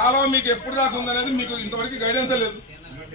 వాళ్ళ మీకు ఎప్పుడు దాకా ఉందనేది మీకు ఇంతవరకు గైడెన్స్ లేదు.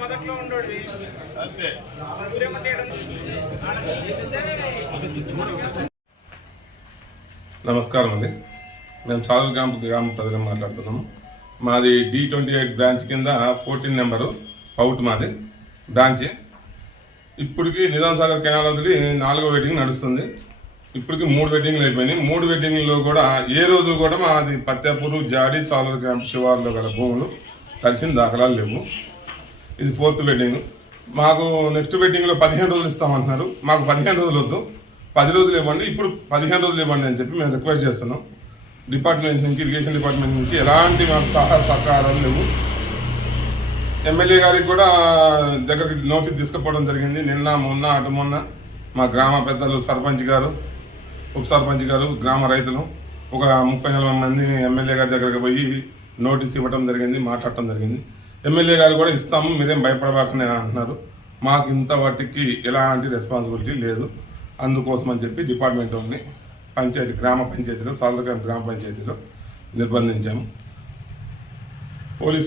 మొదట్లో ఉండోడు నమస్కారం అండి. మేము చాలు గ్రామ గ్రామ ప్రజలు మాట్లాడుతున్నాము. మాది డి ట్వంటీ ఎయిట్ బ్రాంచ్ కింద ఫోర్టీన్ నెంబరు పౌట్ మాది బ్రాంచ్. ఇప్పటికి నిజాం సాగర్ కెనాల్ వదిలి నాలుగో వెడ్డింగ్ నడుస్తుంది. ఇప్పటికి మూడు వెడ్డింగ్లు అయిపోయినాయి. మూడు వెడ్డింగ్లో కూడా ఏ రోజు కూడా మాది పత్యాపూరు జాడి సాలూరు క్యాంప్ శివార్లో గల భూములు కలిసిన దాఖలాలు లేవు. ఇది ఫోర్త్ వెడ్డింగ్. మాకు నెక్స్ట్ వెడ్డింగ్లో పదిహేను రోజులు ఇస్తామంటున్నారు. మాకు పదిహేను రోజులు వద్దు. పది రోజులు ఇవ్వండి. ఇప్పుడు పదిహేను రోజులు ఇవ్వండి అని చెప్పి మేము రిక్వెస్ట్ చేస్తున్నాం. డిపార్ట్మెంట్ నుంచి ఇరిగేషన్ డిపార్ట్మెంట్ నుంచి ఎలాంటి మాకు సహాయ సహకారాలు లేవు. ఎమ్మెల్యే గారికి కూడా దగ్గరికి నోటీస్ తీసుకుపోవడం జరిగింది. నిన్న మొన్న అటు మొన్న మా గ్రామ పెద్దలు సర్పంచ్ గారు ఉప సర్పంచ్ గారు గ్రామ రైతులు ఒక ముప్పై నలభై మంది ఎమ్మెల్యే గారి దగ్గరకు పోయి నోటీస్ ఇవ్వడం జరిగింది మాట్లాడటం జరిగింది. ఎమ్మెల్యే గారు కూడా ఇస్తాము మీరేం భయపడబాకనే అంటున్నారు. మాకు ఇంత వాటికి ఎలాంటి రెస్పాన్సిబిలిటీ లేదు. అందుకోసం అని చెప్పి డిపార్ట్మెంట్ వాళ్ళని పంచాయతీ గ్రామ పంచాయతీలో సాలూరు గ్రామ పంచాయతీలో నిర్బంధించాము. పోలీసు